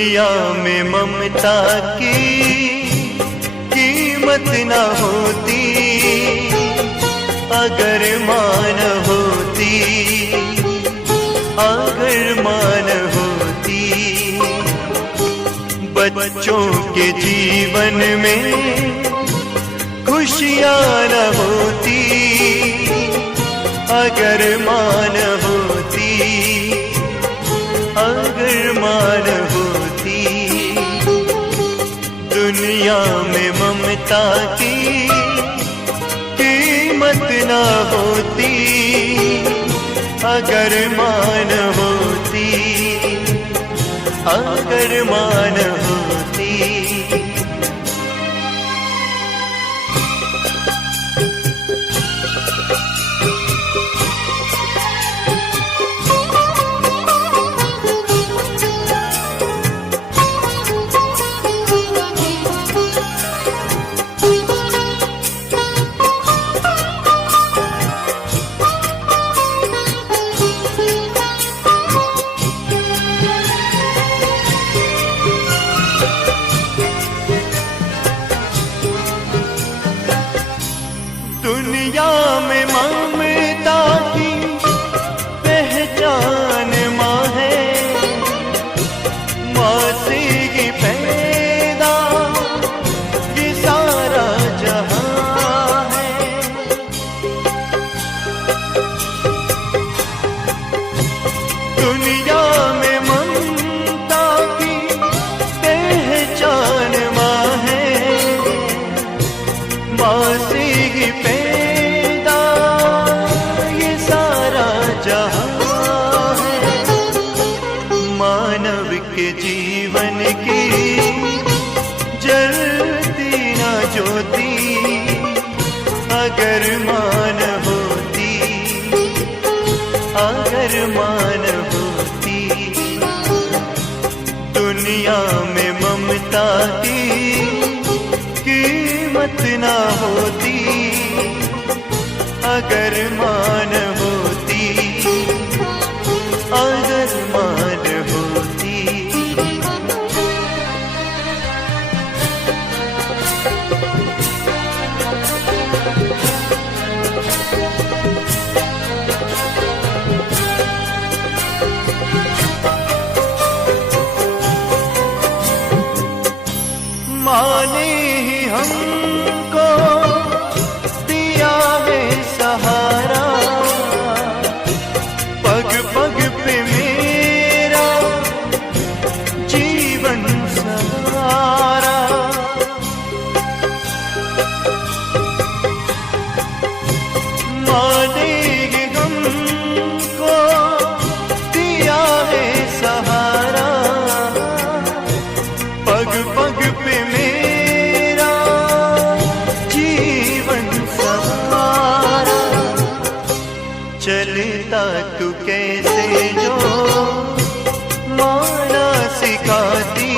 दुनिया में ममता की कीमत न होती, अगर मान होती, अगर मान होती। बच्चों के जीवन में खुशियाँ न होती, अगर मान होती, अगर मान होती। दुनिया में ममता की कीमत न होती, अगर मान होती, अगर मान होती। दुनिया में ममता की पहचान माँ है, माँ से ही पैदा ये सारा जहां है। दुनिया में ममता की पहचान माँ है, माँ से ही पैदा ये सारा जहां है। मानव के जीवन की जलती ना ज्योति, अगर मान होती, अगर मान होती। दुनिया में ममता की कीमत ना होती, अगर मान होती, अगर मान होती। माने ही हमको दिया है सहारा, पग पग पे मेरा जीवन सहारा। माने ही हमको दिया है सहारा, पग पग पे मेरा जीवन सहारा। चलता तू कैसे जो माना सिखाती,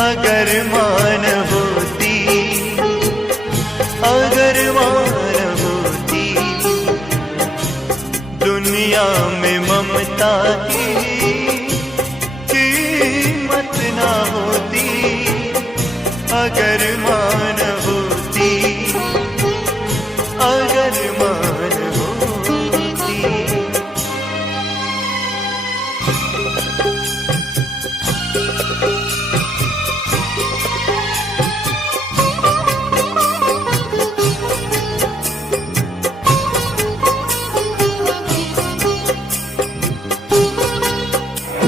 अगर मान होती, अगर मान होती। दुनिया में ममता की कीमत ना होती, अगर मान होती, अगर मान होती।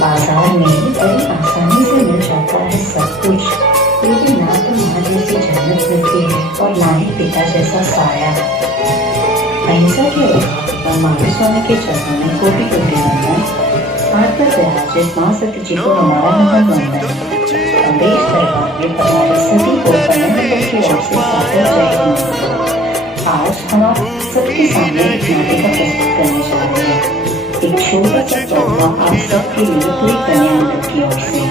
बाजार में बड़ी आसानी से मिल जाता है सब कुछ, लेकिन ना तो माँ जैसी जन्नत मिलती है और ना ही पिता जैसा साया। अहिंसा के अध्यापिका माधुस्वामी के चरणों में कोटि कोटि वंदन। हाथ पर विराजित माँ सती जी को हमारा नमन वंदन। अम्बेश दरबार में पधारे सभी को परमेश्वर की ओर से सादर जय हिंद। आज हम आप सबके सामने एक नाटिका प्रस्तुत करने जा रहे हैं। एक छोटा सा तोहफा आप सबके लिए पूरी कन्या मंडल की ओर से।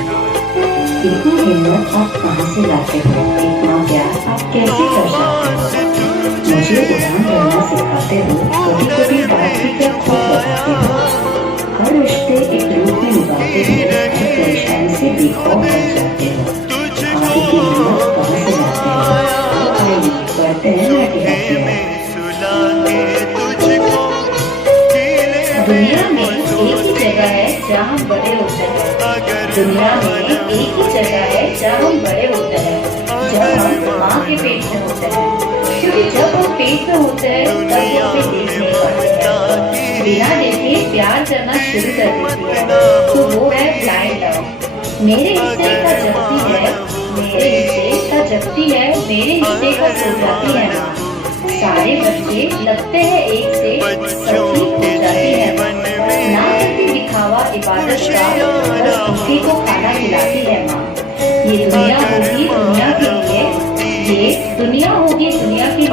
इतनी हिम्मत आप कहाँ से लाते हो, इतना प्यार आप कैसे कर सकते हो। मुझे उड़ान भरना सिखाते हो, कभी कभी बात भी क्या खूब बताते हो। हर रिश्ते एक रूप में निभाते हुए हर परेशानी देखो और चलते हो। आगे की हिम्मत कहाँ से लाते हो? आइए बढ़ते हैं आगे बढ़ते हैं। दुनिया में एक ही जगह है जहाँ हम बड़े होते हैं। दुनिया में एक ही जगह है जहाँ हम बड़े होते हैं, जब हम माँ के पेट में होते हैं। क्योंकि जब हम पेट में होते हैं तब वो हमें देख नहीं पाते हैं, बिना देखे प्यार करना शुरू कर देती है, तो वो है ब्लाइंड लव। मेरे हिस्से का जपती है, मेरे हिस्से का जपती है, मेरे हिस्से का सो जाती है माँ। सारे बच्चे लगते हैं एक से, सच्ची हो जाती है ना करती दिखावा इबादत का, बस भूखे को खाना खिलाती है माँ। ये दुनिया होगी दुनिया के लिए, ये दुनिया होगी दुनिया के लिए,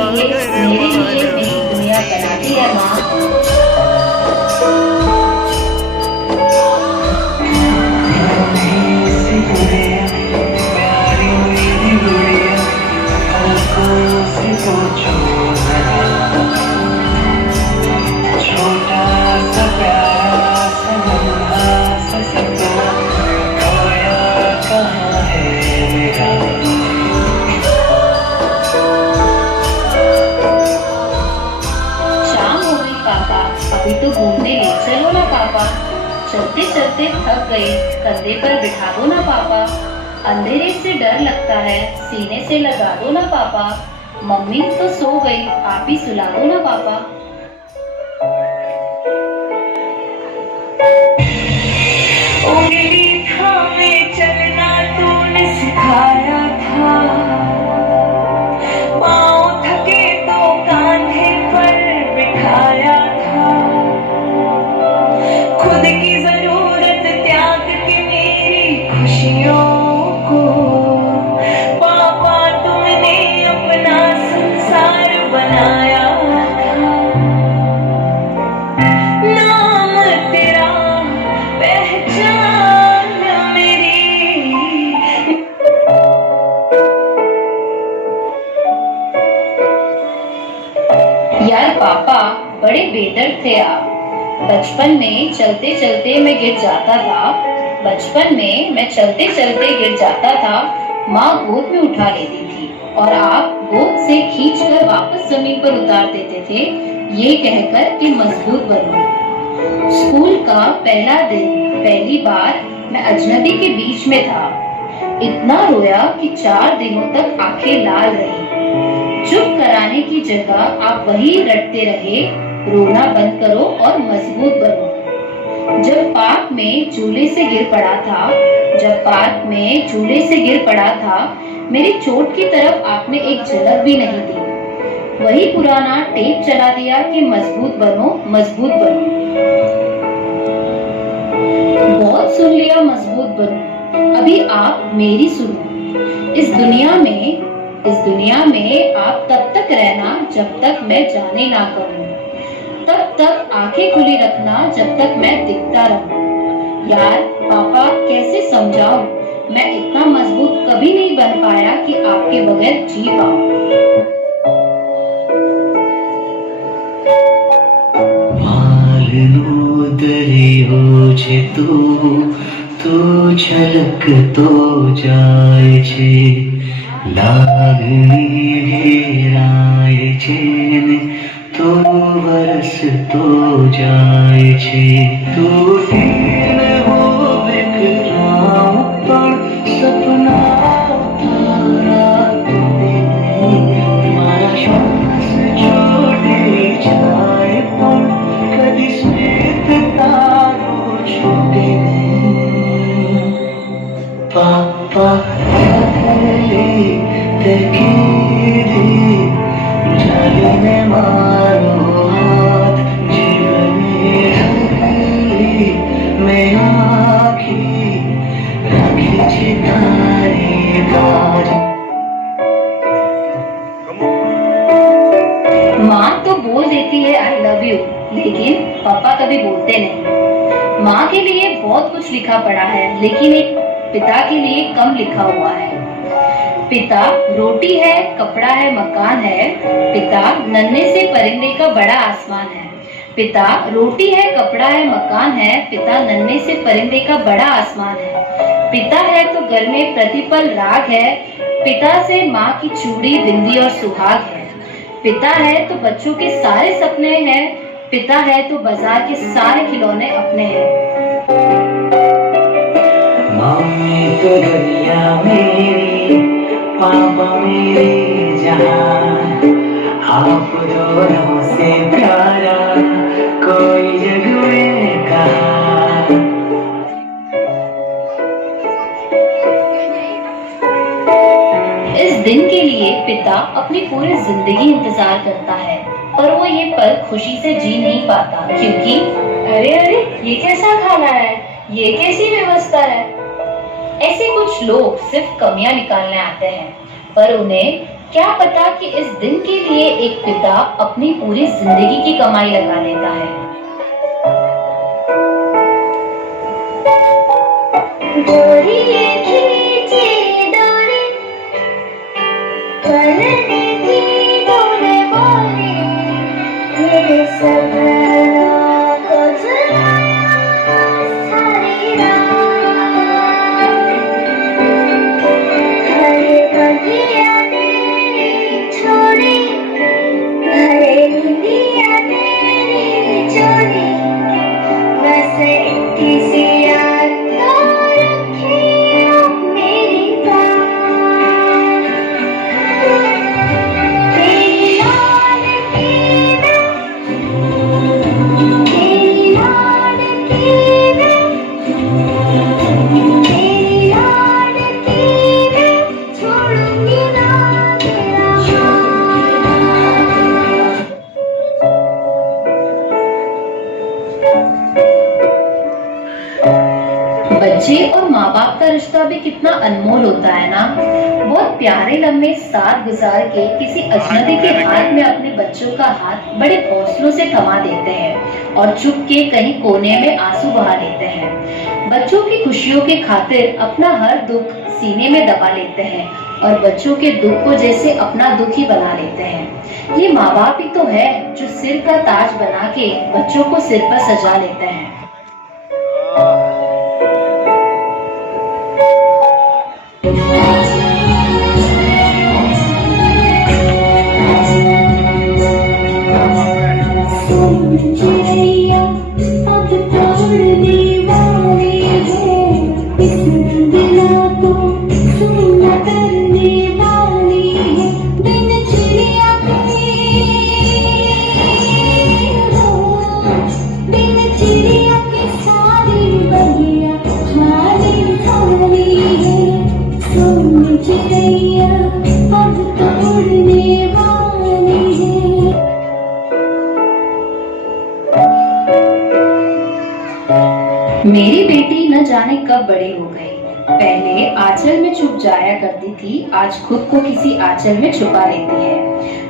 मेरे लिए मेरी दुनिया बनाती है माँ। अभी तो घूमने ले चलो ना पापा, चलते चलते थक गए, कंधे पर बिठा दो ना पापा। अंधेरे से डर लगता है, सीने से लगा दो ना पापा। मम्मी तो सो गई, आप ही सुला दो ना पापा। उंगली थामे चलना तूने सिखाया था, पाँव थके तो कांधे पर बिठाया था। खुद की जरूरत त्याग के मेरी खुशियों को पापा तुमने अपना संसार बनाया था। नाम तेरा पहचान मेरी। यार पापा बड़े बेदर्द थे आप। बचपन में चलते चलते मैं गिर जाता था, बचपन में मैं चलते चलते गिर जाता था, माँ गोद में उठा लेती थी और आप गोद से खींचकर वापस जमीन पर उतार देते थे, ये कहकर कि मजबूत बनो। स्कूल का पहला दिन, पहली बार मैं अजनबी के बीच में था। इतना रोया कि 4 दिनों तक आंखें लाल रही। चुप कराने की जगह आप वही रटते रहे, रोना बंद करो और मजबूत बनो। जब पार्क में झूले से गिर पड़ा था, जब पार्क में झूले से गिर पड़ा था, मेरी चोट की तरफ आपने एक झलक भी नहीं दी। वही पुराना टेप चला दिया कि मजबूत बनो, मजबूत बनो। बहुत सुन लिया मजबूत बनो, अभी आप मेरी सुनो। इस दुनिया में आप तब तक रहना जब तक मैं जाने ना कहूँ, तब तक आंखें खुली रखना जब तक मैं दिखता रहूं। यार पापा कैसे समझाऊं, मैं इतना मजबूत कभी नहीं बन पाया कि आपके बगैर जी पाऊं। तो छलक तो जाए छे, लागनी घेराए छे ने तो वरस तो जाए छे। तो दिन हो विक्राम पण सपना तारा मारा श्वास छोड़े जाए पण कदी स्मित तारो छूटे पापा जाने मारो हाथ जीवने मैं आखी राखी छितारी बाज। माँ तो बोल देती है आई लव यू, लेकिन पापा कभी बोलते नहीं। माँ के लिए बहुत कुछ लिखा पड़ा है, लेकिन एक पिता के लिए कम लिखा हुआ है। पिता रोटी है, कपड़ा है, मकान है। पिता नन्हे से परिंदे का बड़ा आसमान है। पिता रोटी है, कपड़ा है, मकान है। पिता नन्हे से परिंदे का बड़ा आसमान है। पिता है तो घर में प्रतिपल राग है, पिता से माँ की चूड़ी बिंदी और सुहाग है। पिता है तो बच्चों के सारे सपने हैं, पिता है तो बाजार के सारे खिलौने अपने हैं। मम्मी तो दुनिया मेरी, पापा मेरी जहान, आप दोनों से प्यारा कोई जग में कहा। इस दिन के लिए पिता अपनी पूरी जिंदगी इंतजार करता है, पर वो ये पल खुशी से जी नहीं पाता, क्योंकि अरे अरे ये कैसा खाना है, ये कैसी व्यवस्था है। ऐसे कुछ लोग सिर्फ कमियां निकालने आते हैं, पर उन्हें क्या पता कि इस दिन के लिए एक पिता अपनी पूरी जिंदगी की कमाई लगा लेता है। बच्चे और माँ बाप का रिश्ता भी कितना अनमोल होता है ना। बहुत प्यारे लम्हे साथ गुजार के किसी अजनबी के हाथ में अपने बच्चों का हाथ बड़े हौसलों से थमा देते हैं और चुप के कहीं कोने में आंसू बहा लेते हैं। बच्चों की खुशियों के खातिर अपना हर दुख सीने में दबा लेते हैं और बच्चों के दुख को जैसे अपना दुख ही बना लेते हैं। ये माँ बाप ही तो है जो सिर का ताज बना के बच्चों को सिर पर सजा लेते हैं। मेरी बेटी न जाने कब बड़ी हो गई। पहले आंचल में छुप जाया करती थी, आज खुद को किसी आंचल में छुपा लेती है।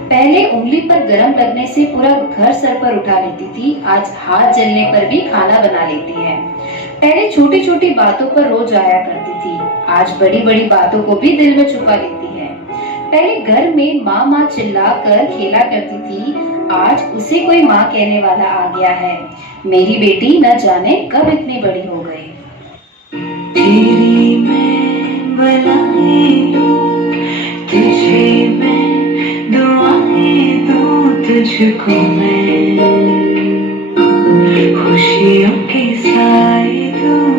पहले उंगली पर गरम लगने से पूरा घर सर पर उठा लेती थी, आज हाथ जलने पर भी खाना बना लेती है। पहले छोटी छोटी बातों पर रो जाया करती थी, आज बड़ी बड़ी बातों को भी दिल में छुपा लेती है। पहले घर में माँ माँ चिल्ला कर खेला करती थी, आज उसे कोई माँ कहने वाला आ गया है। मेरी बेटी न जाने कब इतनी बड़ी हो गई। तेरी मैं बनाई दूं, तुझे मैं दुआएं दूं, तुझको मैं खुशियों की सारी दूं।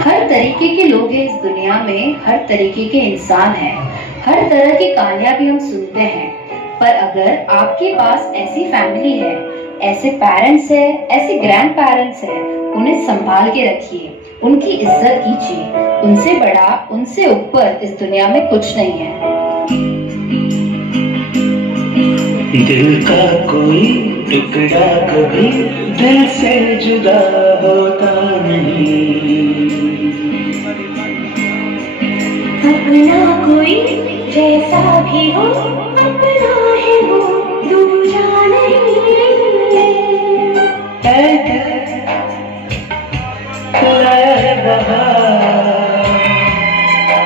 हर तरीके के लोग हैं इस दुनिया में, हर तरीके के इंसान हैं, हर तरह की कहानियां भी हम सुनते हैं। पर अगर आपके पास ऐसी फैमिली है, ऐसे पेरेंट्स है, ऐसे ग्रैंड पेरेंट्स है, उन्हें संभाल के रखिए, उनकी इज्जत कीजिए। उनसे बड़ा, उनसे ऊपर इस दुनिया में कुछ नहीं है। दिल का कोई टुकड़ा कभी दिल से जुदा होता नहीं, अपना कोई जैसा भी हो, अपना है वो, दूसरा नहीं।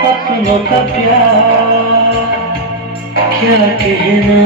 अपनों का प्यार क्या कहना,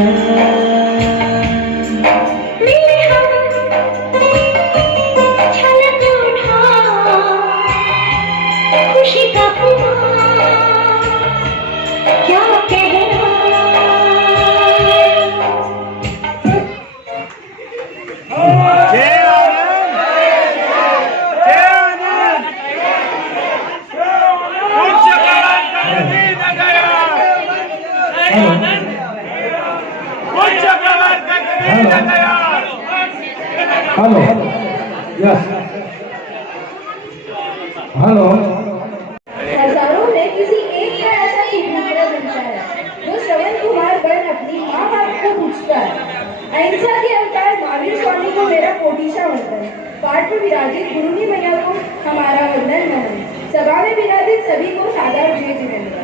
हेलो। हजारों में किसी एक का ऐसा हीरा बनता है जो श्रवण कुमार बन अपनी माँ बाप को पूछता है। अहिंसा के अवतार महावीर स्वामी को मेरा कोटिशा वंदन। पाठ में विराजित गुरुनी मैया को हमारा वंदन नमन। सभा में विराजित सभी को सादर जय जिनेन्द्र।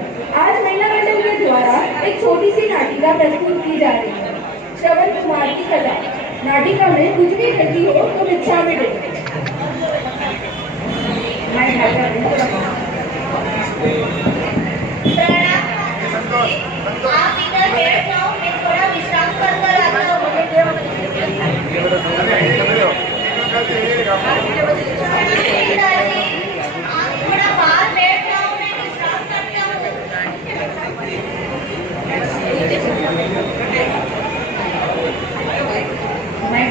आज महिला मंडल के द्वारा एक छोटी सी नाटिका प्रस्तुत की जा रही है, श्रवण कुमार की कथा। नाटिका में कुछ भी गलती हो तो भिक्षा में देते। आप इधर बैठ जाओ, मैं थोड़ा विश्राम कर आता हूँ। पिताजी, आप थोड़ा बाहर बैठ जाओ, मैं विश्राम करता हूँ। मैं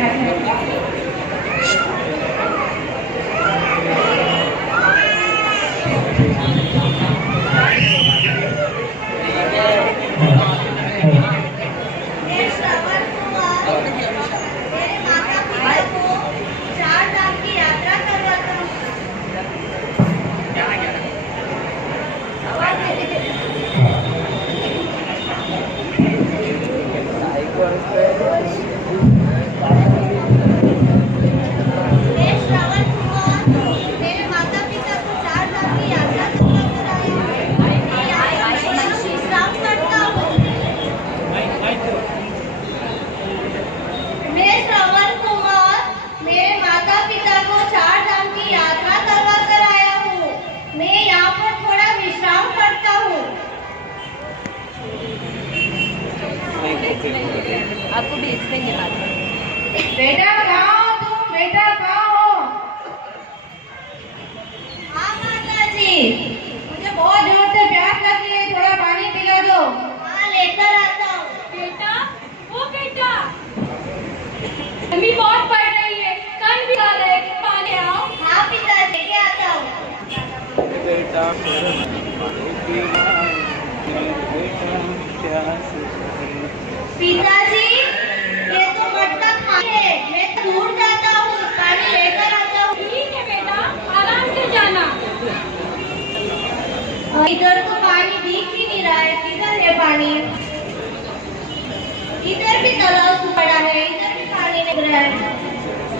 श्रवण कुमार मेरे माता पिता को 4 धाम की यात्रा करवाता हूँ। मैं श्रवण कुमार मेरे माता पिता को 4 धाम की यात्रा करवाकर आया हूँ। मैं यहाँ पर विश्राम करता हूँ। मैं श्रवण कुमार मेरे माता पिता को 4 धाम की यात्रा करवा कर आया हूँ। मैं यहाँ पर थोड़ा विश्राम करता हूँ। आपको भेज देंगे बाद में। बेटा कहाँ हो तुम? बेटा कहाँ हो? हाँ माता जी। मुझे बहुत जोर से प्यास लगी है, थोड़ा पानी पिला दो। हाँ लेकर आता हूँ। बेटा, वो बेटा, गर्मी बहुत पड़ रही है, कान भी आ रहा है, पानी आओ। हाँ पिताजी, लेके आता हूँ। पिताजी, ये तो मटका खाली है, मैं दूर जाता हूँ, पानी लेकर आता हूँ। ठीक है बेटा, आराम से जाना। इधर तो पानी दिख ही नहीं रहा है, किधर है पानी? इधर भी तालाब तो पड़ा है, इधर भी पानी निकल रहा है।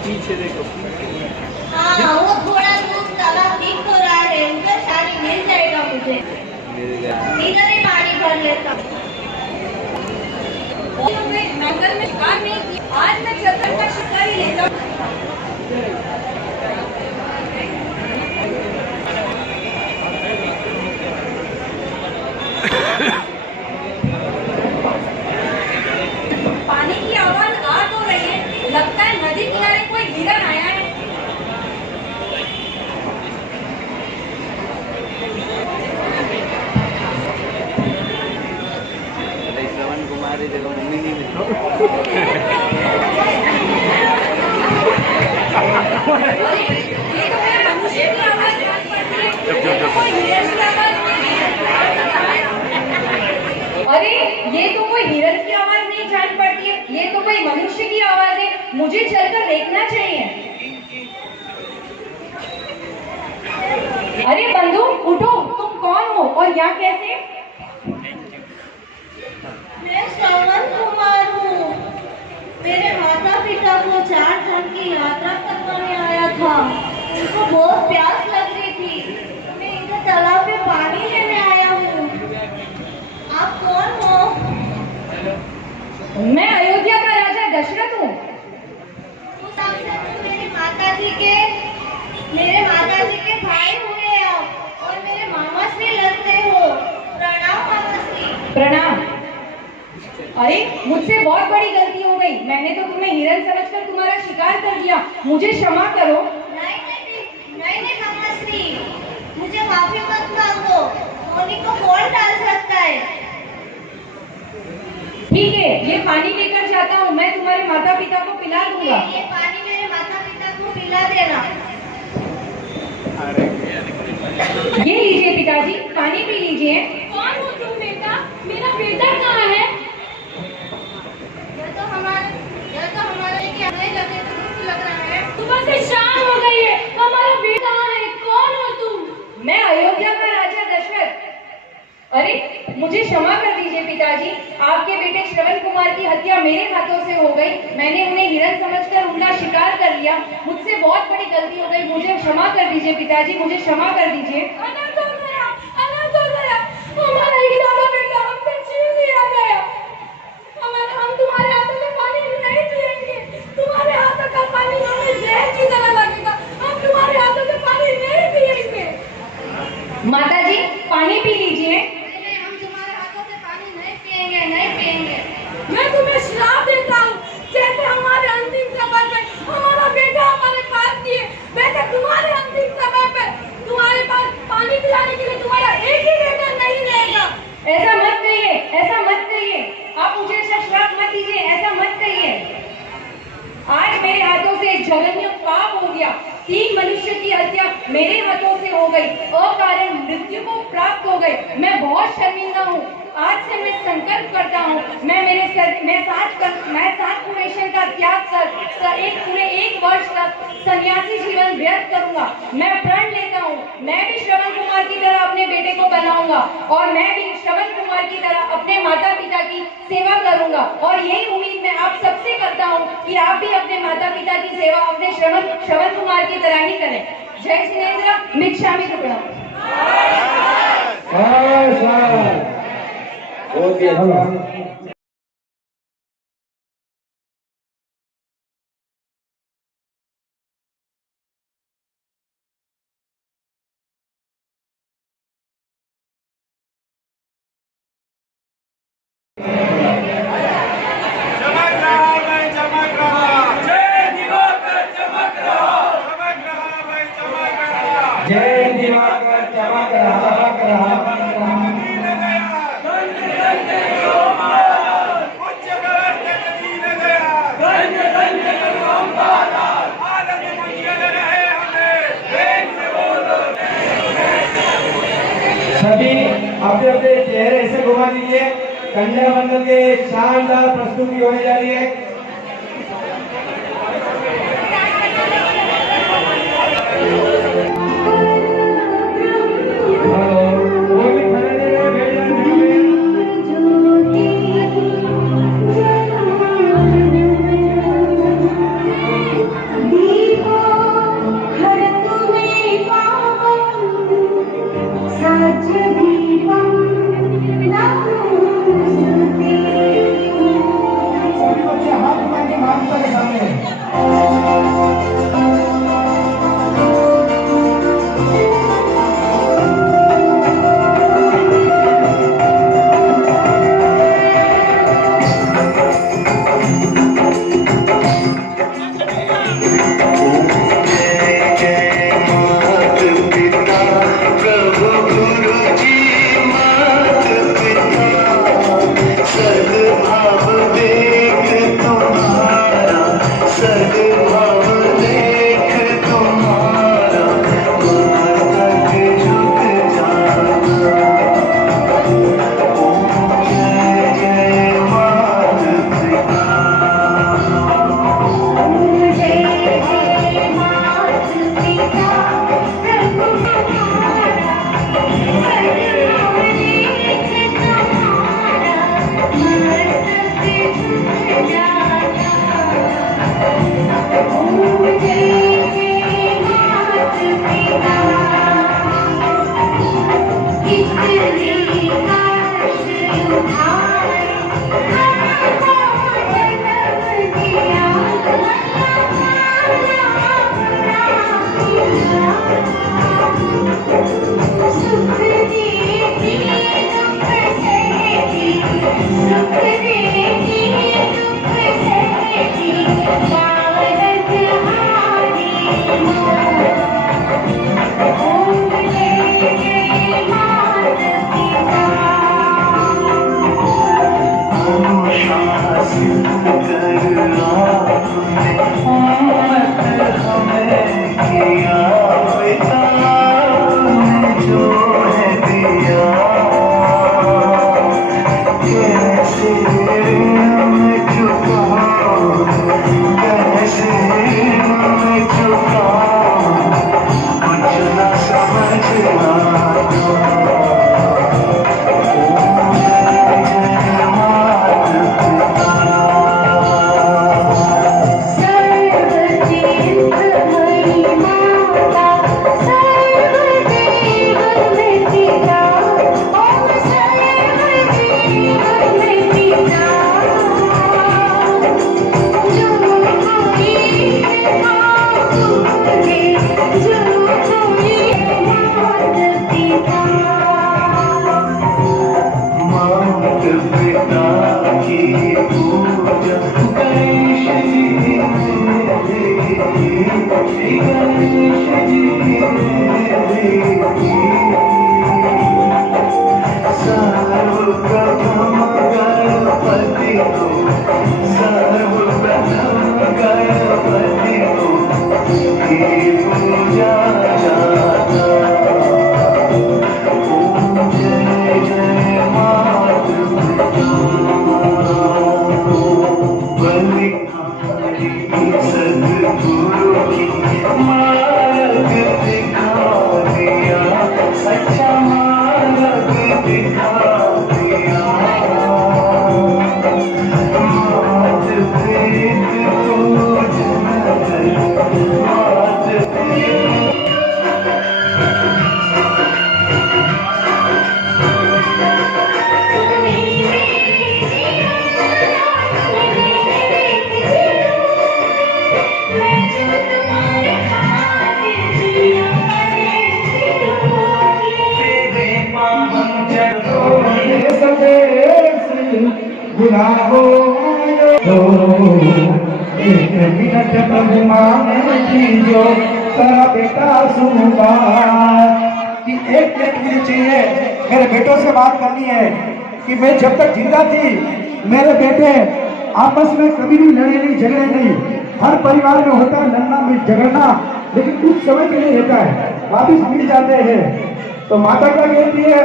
पीछे देखो। हाँ, वो थोड़ा दूर तालाब दिख तो रहा है, उधर पानी मिल जाएगा मुझे। इधर ही पानी भर लेता हूँ। नगर में शिकार नहीं किया, आज मैं चक्कर का शिकार ही लेता हूँ। पानी की आवाज आ तो रही है, लगता है नदी किनारे कोई हिरन आया है। श्रवण कुमार देखो मम्मी नहीं ये तो है मनुष्य की आवाज जान पड़ती है, कोई हिरन की आवाज नहीं। अरे ये तो कोई हिरन की आवाज नहीं जान पड़ती है, ये तो कोई मनुष्य की आवाज है, मुझे चलकर देखना चाहिए। अरे बंधु उठो, तुम कौन हो और यहाँ कैसे? मैं श्रवण कुमार हूँ। मेरे माता पिता को 4 धाम की यात्रा करवाने आया था। उनको बहुत प्यास लग रही थी, मैं इधर तालाब में पानी लेने आया हूँ। आप कौन हो? मैं अयोध्या का राजा दशरथ हूँ। उस नाम से तुम मेरे माता जी के भाई हुए आप और मेरे मामा श्री लगते हो। प्रणाम मामा श्री। प्रणाम। अरे मुझसे बहुत बड़ी गलती हो गई, मैंने तो तुम्हें हिरन समझकर तुम्हारा शिकार कर दिया, मुझे क्षमा करो। नहीं मामा श्री, मुझे माफी मत मांगो। होली को कौन डाल सकता है? ठीक है, ये पानी लेकर जाता हूँ, मैं तुम्हारे माता पिता को पिला दूंगा। ये पानी मेरे माता पिता को पिला देना। ये लीजिए पिताजी, पानी पी लीजिए। कौन हो तुम बेटा? मेरा बेटा कहाँ है? यह तो हमारे क्या नए लगे तो दुख लग रहा है। सुबह से शाम हो गई है, हमारा बेटा कहाँ है? कौन हो तुम? अरे मुझे क्षमा कर दीजिए पिताजी, आपके बेटे श्रवण कुमार की हत्या मेरे हाथों से हो गई। मैंने उन्हें हिरन समझकर उनका शिकार कर लिया। मुझसे बहुत बड़ी गलती हो गई, मुझे क्षमा कर दीजिए पिताजी, मुझे क्षमा कर दीजिए। अनंत हो गया, हमारा इकलौता बेटा हमसे छीन लिया गया। हम तुम्हारे हाथों से पानी नहीं पिएंगे, तुम्हारे हाथों का पानी हमें जहर की तरह लगेगा। हम तुम्हारे हाथों से पानी नहीं पिएंगे। माता जी पानी पी लीजिए। हम तुम्हारे हाथों से पानी नहीं पिएंगे। मैं तुम्हें श्राप देता हूँ, जैसे हमारे अंतिम समय पे हमारा बेटा हमारे पास दिए, वैसे तुम्हारे अंतिम समय पे तुम्हारे पास पानी पिलाने के लिए तुम्हारा एक ही बेटा नहीं रहेगा। ऐसा मत कहिए, ऐसा मत कहिए, आप मुझे ऐसा श्राप मत दीजिए, ऐसा मत कहिए। आज मेरे हाथों से एक जघन्य पाप हो गया। 3 मनुष्य की हत्या मेरे हाथों से हो गई, अकारण मृत्यु को प्राप्त हो गई। मैं बहुत शर्मिंदा हूँ। आज से मैं संकल्प करता हूँ, मैं 7 पुरेशन का त्याग कर पूरे 1 वर्ष तक सन्यासी जीवन व्यर्थ करूंगा। मैं प्रण लेता हूँ, मैं भी श्रवण कुमार की तरह अपने बेटे को बनाऊंगा और मैं भी श्रवण कुमार की तरह अपने माता पिता की सेवा करूंगा। और यही उम्मीद मैं आप सबसे करता हूँ कि आप भी अपने माता पिता की सेवा अपने श्रवण कुमार की तरह ही करें। जय जिनेंद्र, मिच्छामि दुक्कडम। जय दिवाकर चमक रहा सभी अपने अपने चेहरे ऐसे घुमा दीजिए। कन्या मंडल के शानदार प्रस्तुति होने जा रही है। बुलाओ आयो एक मिनट प्रभु माने दीजो तेरा बेटा सुनूंगा कि एक मिनट मुझे चाहिए मेरे बेटों से बात करनी है कि मैं जब तक जिंदा थी मेरे बेटे आपस में कभी भी लड़े नहीं झगड़े नहीं। हर परिवार में होता है लड़ना में झगड़ना, लेकिन कुछ समय के लिए रहता है, वापिस मिल जाते हैं। तो माता क्या कहती है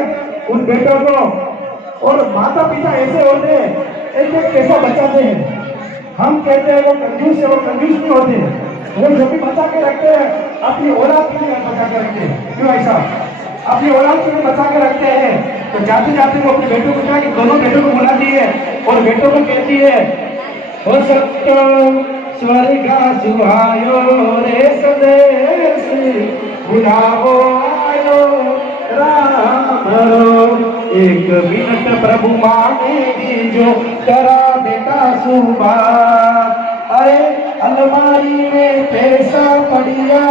उन बेटों को, और माता पिता ऐसे होते हैं एक एक पैसा बचाते हैं। हम कहते हैं वो कंजूस है, वो कंजूस नहीं होते, वो जो भी बचा के रखते हैं अपनी औलाद के लिए बचा के रखते हैं। क्यों ऐसा अपनी औलाद के लिए बचा के रखते हैं? तो जाते जाते वो अपने बेटों को क्या कि दोनों बेटों को बुलाती है और बेटों को कहती है हो सत्य स्वर्ग सुहायो रे स्वदेश बुलाओ आयो राम एक मिनट प्रभु माने दीजो तेरा बेटा सुबा। अरे अलमारी में पैसा पड़िया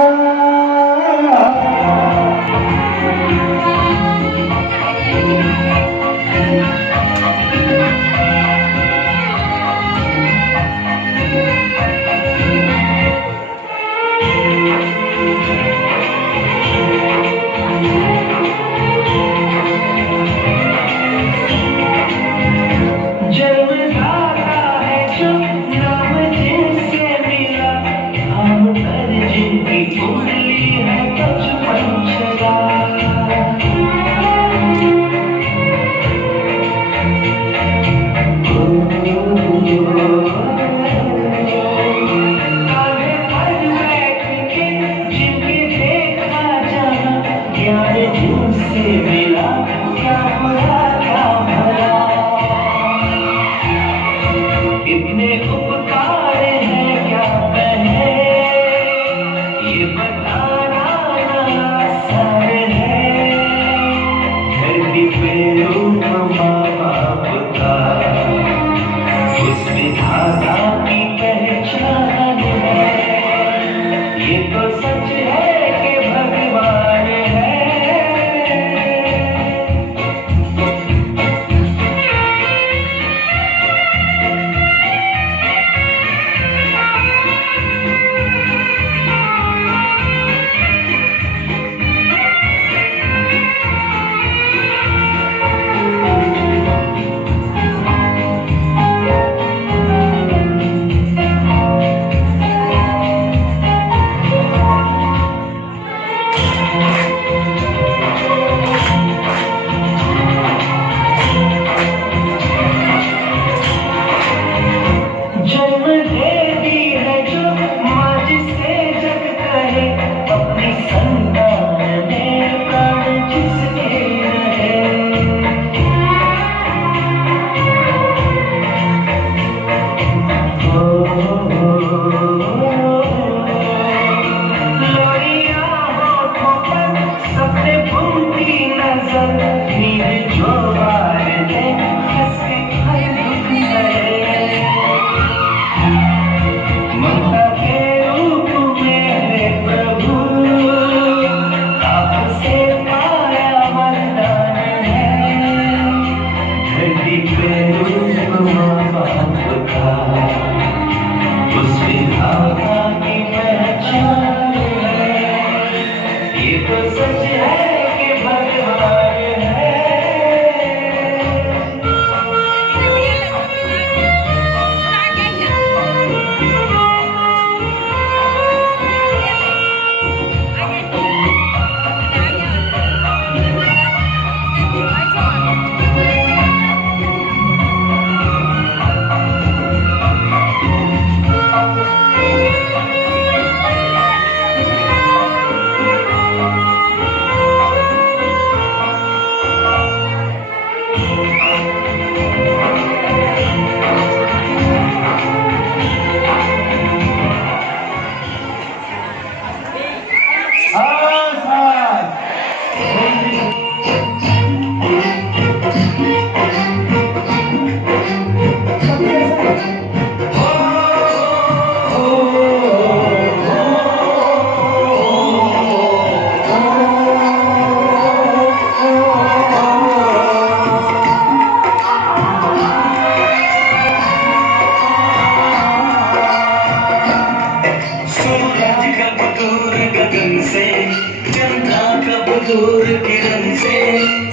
किरण से,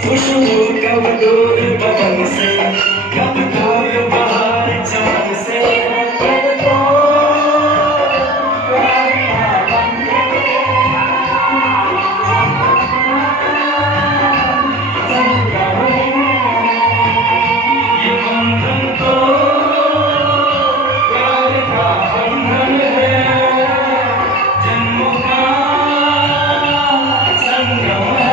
खुशबू कब दूर बदन से, कब दूर बाहर चमन से, ये बंधन तो प्यार का बंधन है, जन्मों का संगम है।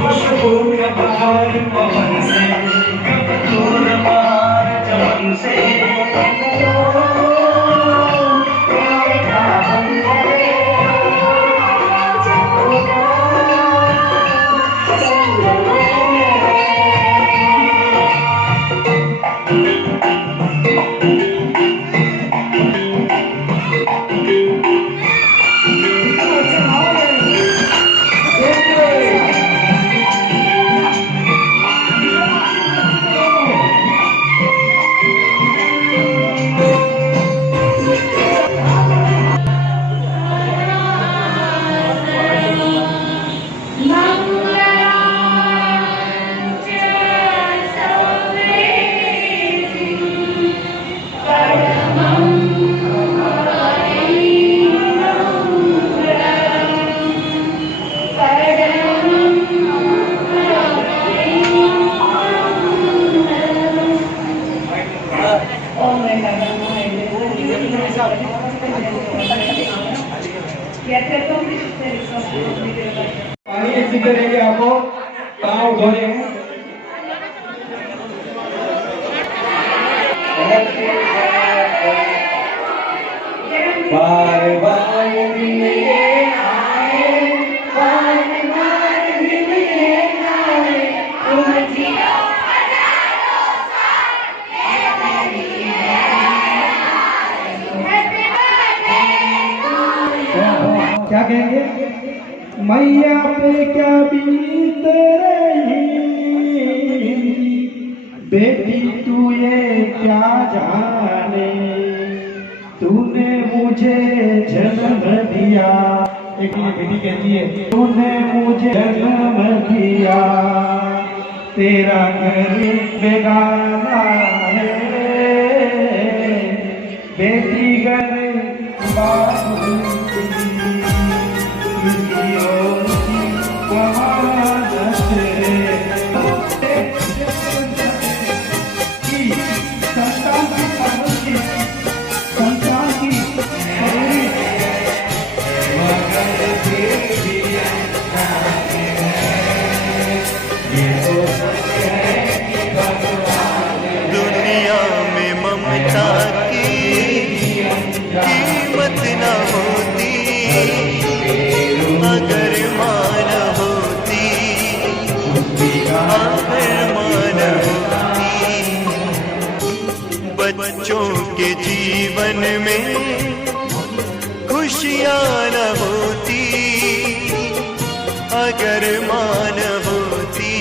खुशबू का बहार पवन से, कब दूर बाहर चमन से, पानी ऐसी करेंगे आपको पाँव धोने हैं। बार बार मिलने आए, बार बार मिलने आए, तुम जियो हजारों साल, ये मेरी क्या कहेंगे? मैया पे क्या बीत रही, बेटी तू ये क्या जाने, तूने मुझे जन्म दिया, एक ये बेटी कहती है, तूने मुझे जन्म दिया, तेरा घर बेगाना है, बेटी घर बाबू किसी और की कहावत है कि संतान की परवरिश, संतान की परवरिश मगर बेटी ये तो सच है कि भगवान दुनिया में ममता की कीमत न होती, अगर मान होती, अगर मान होती, बच्चों के जीवन में खुशियाँ न होती, अगर मान होती,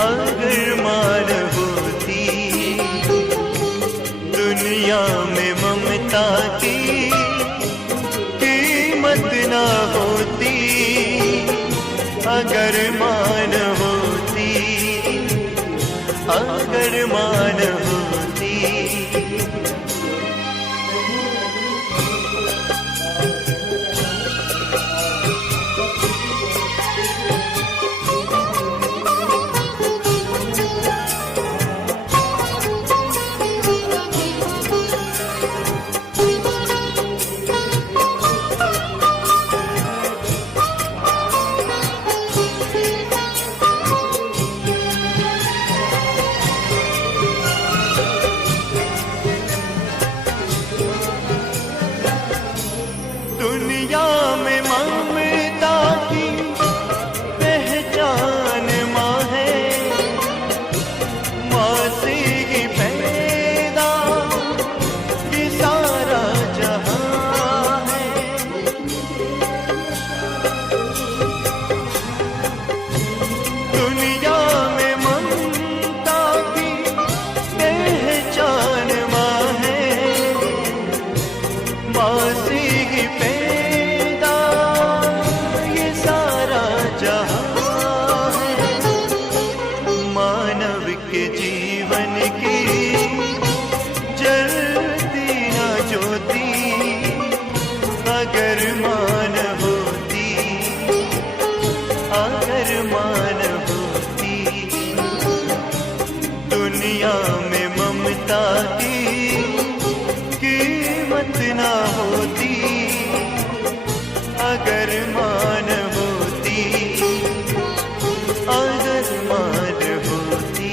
अगर मान होती, दुनिया में ममता की कीमत न होती, अगर मान होती, अगर मान होती। की कीमत ना होती, अगर मान होती, अगर मान होती।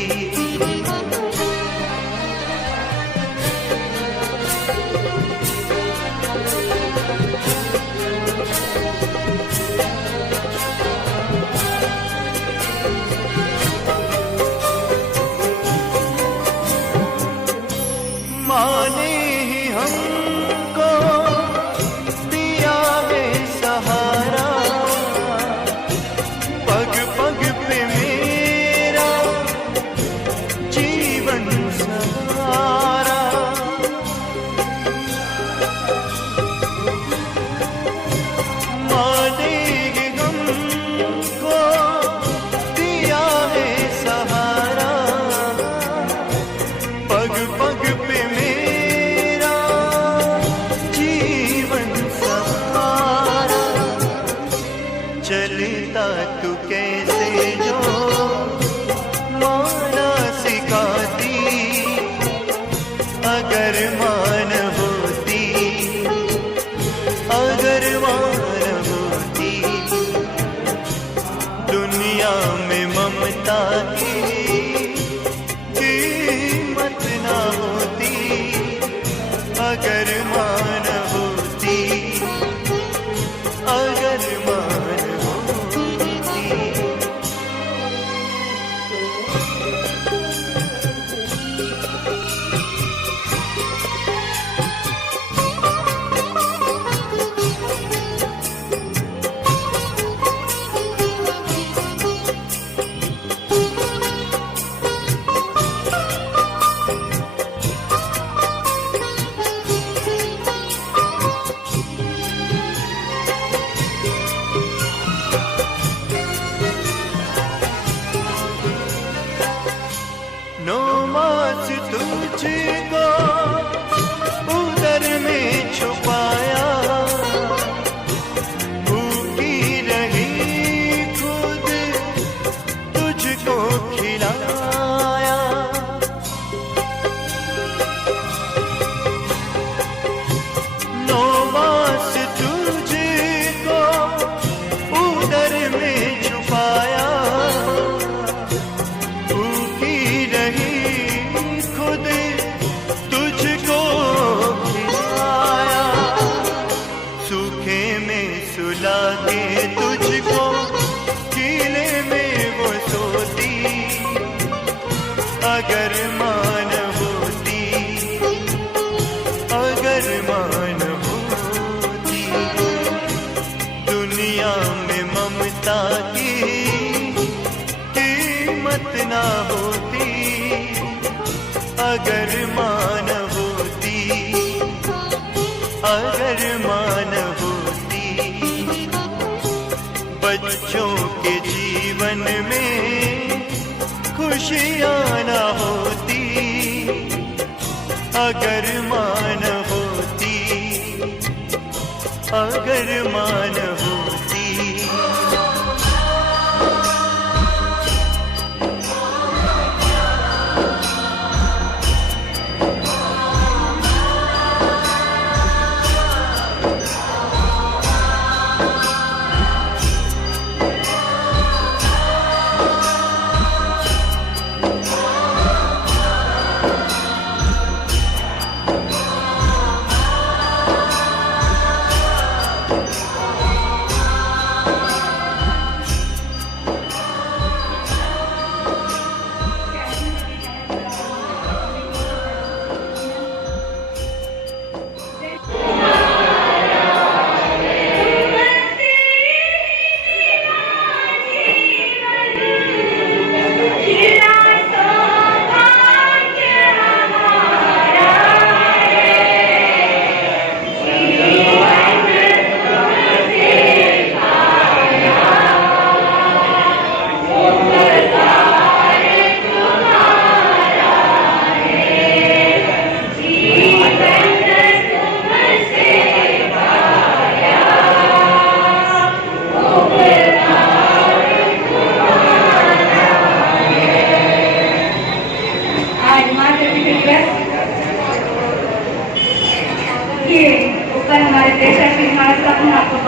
माने ही हमको दिया है सहारा, पग पग पे मेरा जीवन सहारा। माने ही हमको दिया है सहारा, पग पग पे मेरा जीवन सहारा। चलता तू कैसे जो माना सिखाती, अगर मान होती, अगर मान होती। दुनिया में ममता की कीमत ना होती, अगर मान होती, अगर मान होती। नौमास तुझको उदर में छुपाया, भूखी रही खुद तुझको खिलाया। नौमास तुझको उदर में छुपाया, खुद तुझको खिलाया। सूखे में सुला के तुझको कीले में वो सोती, अगर मान होती, अगर मान होती। दुनिया में ममता की कीमत ना होती, अगर मान होती, अगर मान होती। बच्चों के जीवन में खुशियाँ ना होती, अगर मान होती, अगर मान होती।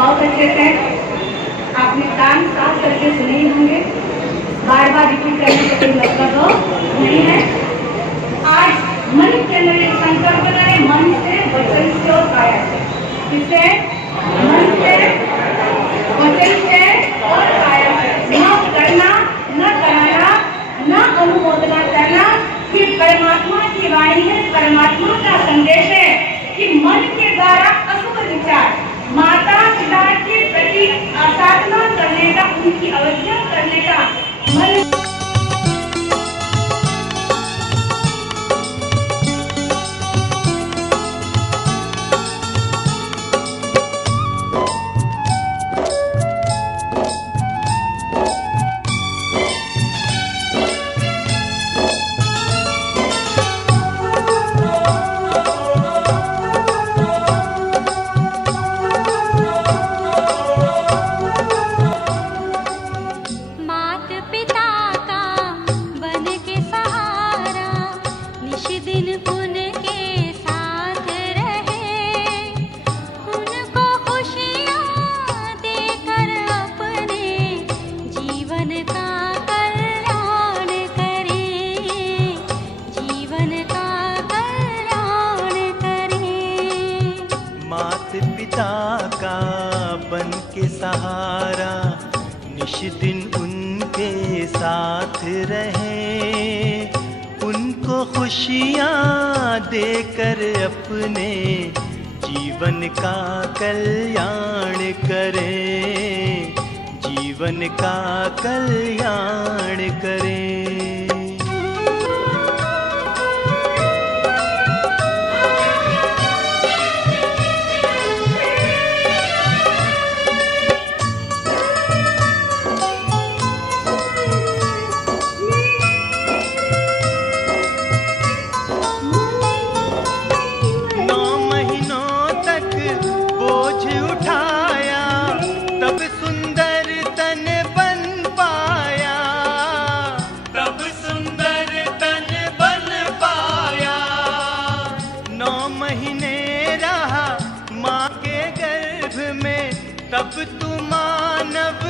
बहुत अच्छे से आपने कान साफ करके सुने ही होंगे, बार बार रिपीट करने का कोई मतलब नहीं है। आज मन के अंदर एक संकल्प बनाए, मन से, वचन से और काया से। किससे? मन से, वचन से और काया से। न करना, न कराना, न अनुमोदना करना कि परमात्मा की वाणी है, परमात्मा का संदेश है कि मन के द्वारा अशुभ विचार, माता पिता के प्रति असाधना करने का, उनकी अवज्ञा करने का मन सहारा, निश दिन उनके साथ रहे, उनको खुशियाँ देकर अपने जीवन का कल्याण करें, जीवन का कल्याण करें। तब तू मानव